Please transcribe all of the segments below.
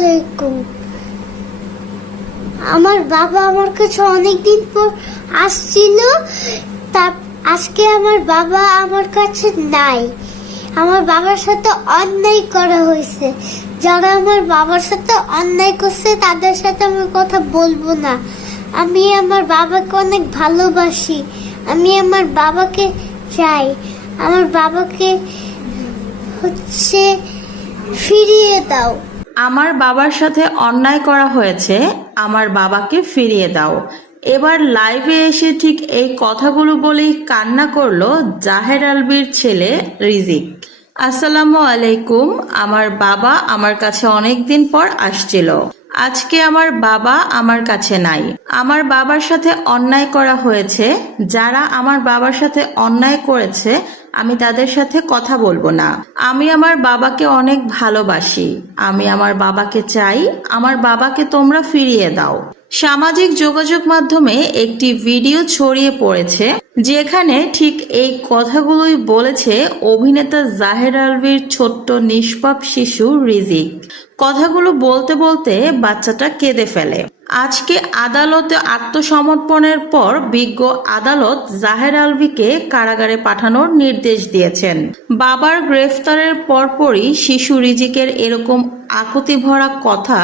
আলাইকুম। আমার বাবা আমার কাছে অনেকদিন পর আসছিল, আজকে আমার বাবা আমার কাছে নাই। আমার বাবার সাথে অন্যায় করা হয়েছে। যারা আমার বাবার সাথে অন্যায় করছে তাদের সাথে আমি কথা বলবো না। আমি আমার বাবাকে অনেক ভালোবাসি। আমি আমার বাবাকে চাই। আমার বাবাকে ফিরিয়ে দাও। আমার বাবার সাথে অন্যায় করা হয়েছে, আমার বাবাকে ফিরিয়ে দাও। এবার লাইভে এসে ঠিক এই কথাগুলো বলেই কান্না করলো জাহের আলভীর ছেলে রিজিক। আসসালামু আলাইকুম। আমার বাবা আমার কাছে অনেকদিন পর আসছিল। আজকে আমার বাবা আমার কাছে নাই। আমার বাবার সাথে অন্যায় করা হয়েছে। যারা আমার বাবার সাথে অন্যায় করেছে আমি তাদের সাথে কথা বলবো না। আমি আমার বাবাকে অনেক ভালোবাসি। আমি আমার বাবাকে চাই। আমার বাবাকে তোমরা ফিরিয়ে দাও। সামাজিক যোগাযোগ মাধ্যমে একটি ভিডিও ছড়িয়ে পড়েছে যেখানে ঠিক এই কথাগুলোই বলেছে অভিনেতা জাহের আলভীর ছোট্ট নিষ্পাপ শিশু রিজিক। কথাগুলো বলতে বলতে বাচ্চাটা কেঁদে ফেলে। আজকে আদালতে আত্মসমর্পণের পর বিজ্ঞ আদালত জাহের আলভীকে কারাগারে পাঠানোর নির্দেশ দিয়েছেন। বাবার গ্রেফতারের পরপরই শিশু রিজিকের এরকম আকুতি ভরা কথা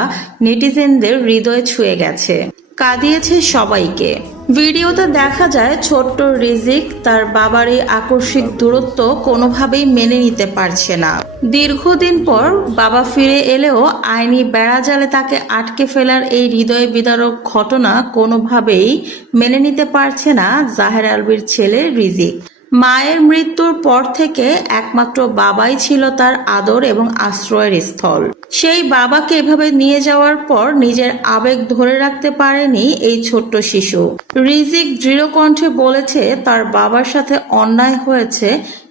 নেটিজেনদের হৃদয়ে ছুঁয়ে গেছে, কাঁদিয়েছে সবাইকে। ভিডিওতে দেখা যায় ছোট্ট রিজিক তার বাবার এই আকস্মিক দূরত্ব কোনোভাবেই মেনে নিতে পারছে না। দীর্ঘদিন পর বাবা ফিরে এলেও আইনি বেড়াজালে তাকে আটকে ফেলার এই হৃদয় বিদারক ঘটনা কোনোভাবেই মেনে নিতে পারছে না জাহের আলভীর ছেলে রিজিক। মায়ের মৃত্যুর পর থেকে একমাত্র বাবাই ছিল তার আদর এবং আশ্রয়ের স্থল। সেই বাবাকে এভাবে নিয়ে যাওয়ার পর নিজের আবেগ ধরে রাখতে পারেনি এই ছোট্ট শিশু। রিজিক দৃঢ় কণ্ঠে বলেছে তার বাবার সাথে অন্যায় হয়েছে,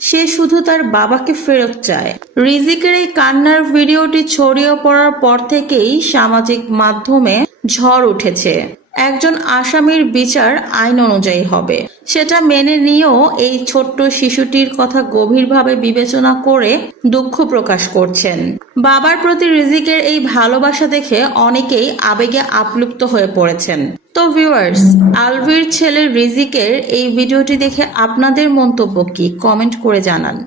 সে শুধু তার বাবাকে ফেরত চায়। রিজিকের এই কান্নার ভিডিওটি ছড়িয়ে পড়ার পর থেকেই সামাজিক মাধ্যমে ঝড় উঠেছে। একজন আসামির বিচার আইন অনুযায়ী হবে, সেটা মেনে নিয়েও এই ছোট্ট শিশুটির কথা গভীরভাবে বিবেচনা করে দুঃখ প্রকাশ করছেন। বাবার প্রতি রিজিকের এই ভালোবাসা দেখে অনেকেই আবেগে আপ্লুপ্ত হয়ে পড়েছেন। তো ভিউয়ার্স, আলভীর ছেলে রিজিকের এই ভিডিওটি দেখে আপনাদের মন্তব্য কি, কমেন্ট করে জানান।